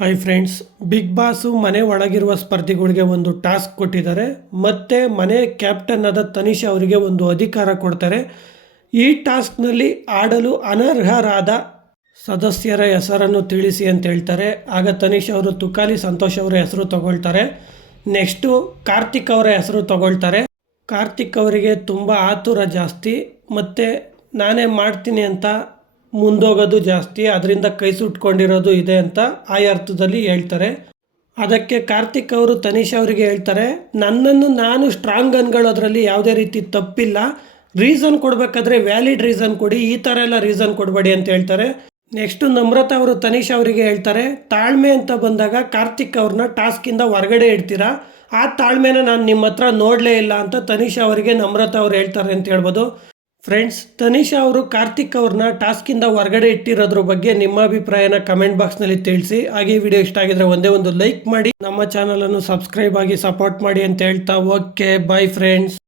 Hi friends, big boss ಮನೆ ಒಳಗಿರುವ ಸ್ಪರ್ಧಿಗಳಿಗೆ ಒಂದು ಟಾಸ್ಕ್ ಕೊಟ್ಟಿದ್ದಾರೆ. ಮತ್ತು ಮನೆ ಕ್ಯಾಪ್ಟನ್ ಆದ ತನಿಷ್ ಅವರಿಗೆ ಒಂದು ಅಧಿಕಾರ ಕೊಡ್ತಾರೆ. ಈ ಟಾಸ್ಕ್ನಲ್ಲಿ ಆಡಲು ಅನರ್ಹರಾದ ಸದಸ್ಯರ ಹೆಸರನ್ನು ತಿಳಿಸಿ ಅಂತ ಹೇಳ್ತಾರೆ. ಆಗ ತನಿಷ್ ಅವರು ತುಕಾಲಿ ಸಂತೋಷ್ ಅವರ ಹೆಸರು ತಗೊಳ್ತಾರೆ. ನೆಕ್ಸ್ಟು ಕಾರ್ತಿಕ್ ಅವರ ಹೆಸರು ತಗೊಳ್ತಾರೆ. ಕಾರ್ತಿಕ್ ಅವರಿಗೆ ತುಂಬ ಆತುರ ಜಾಸ್ತಿ ಮತ್ತು ನಾನೇ ಮಾಡ್ತೀನಿ ಅಂತ ಮುಂದೋಗೋದು ಜಾಸ್ತಿ, ಅದರಿಂದ ಕೈ ಸುಟ್ಕೊಂಡಿರೋದು ಇದೆ ಅಂತ ಆ ಅರ್ಥದಲ್ಲಿ ಹೇಳ್ತಾರೆ. ಅದಕ್ಕೆ ಕಾರ್ತಿಕ್ ಅವರು ತನಿಷ್ ಅವರಿಗೆ ಹೇಳ್ತಾರೆ, ನನ್ನನ್ನು ನಾನು ಸ್ಟ್ರಾಂಗ್ ಅನ್ಕೊಳ್ಳೋದ್ರಲ್ಲಿ ಯಾವುದೇ ರೀತಿ ತಪ್ಪಿಲ್ಲ, ರೀಸನ್ ಕೊಡಬೇಕಾದ್ರೆ ವ್ಯಾಲಿಡ್ ರೀಸನ್ ಕೊಡಿ, ಈ ಥರ ಎಲ್ಲ ರೀಸನ್ ಕೊಡಬೇಡಿ ಅಂತ ಹೇಳ್ತಾರೆ. ನೆಕ್ಸ್ಟು ನಮ್ರತಾ ಅವರು ತನಿಷ್ ಅವರಿಗೆ ಹೇಳ್ತಾರೆ, ತಾಳ್ಮೆ ಅಂತ ಬಂದಾಗ ಕಾರ್ತಿಕ್ ಅವ್ರನ್ನ ಟಾಸ್ಕಿಂದ ಹೊರಗಡೆ ಇಡ್ತೀರಾ, ಆ ತಾಳ್ಮೆನ ನಾನು ನಿಮ್ಮ ಹತ್ರ ನೋಡಲೇ ಇಲ್ಲ ಅಂತ ತನಿಷ್ ಅವರಿಗೆ ನಮ್ರತಾ ಅವ್ರು ಹೇಳ್ತಾರೆ ಅಂತ ಹೇಳ್ಬೋದು. ಫ್ರೆಂಡ್ಸ್, ತನಿಷಾ ಅವರು ಕಾರ್ತಿಕ್ ಅವ್ರನ್ನ ಟಾಸ್ಕಿಂದ ಹೊರಗಡೆ ಇಟ್ಟಿರೋದ್ರ ಬಗ್ಗೆ ನಿಮ್ಮ ಅಭಿಪ್ರಾಯನ ಕಮೆಂಟ್ ಬಾಕ್ಸ್ನಲ್ಲಿ ತಿಳಿಸಿ. ಹಾಗೆ ಈ ವಿಡಿಯೋ ಇಷ್ಟ ಆಗಿದ್ರೆ ಒಂದೇ ಒಂದು ಲೈಕ್ ಮಾಡಿ, ನಮ್ಮ ಚಾನಲನ್ನು ಸಬ್ಸ್ಕ್ರೈಬ್ ಆಗಿ ಸಪೋರ್ಟ್ ಮಾಡಿ ಅಂತ ಹೇಳ್ತಾ, ಓಕೆ, ಬೈ ಫ್ರೆಂಡ್ಸ್.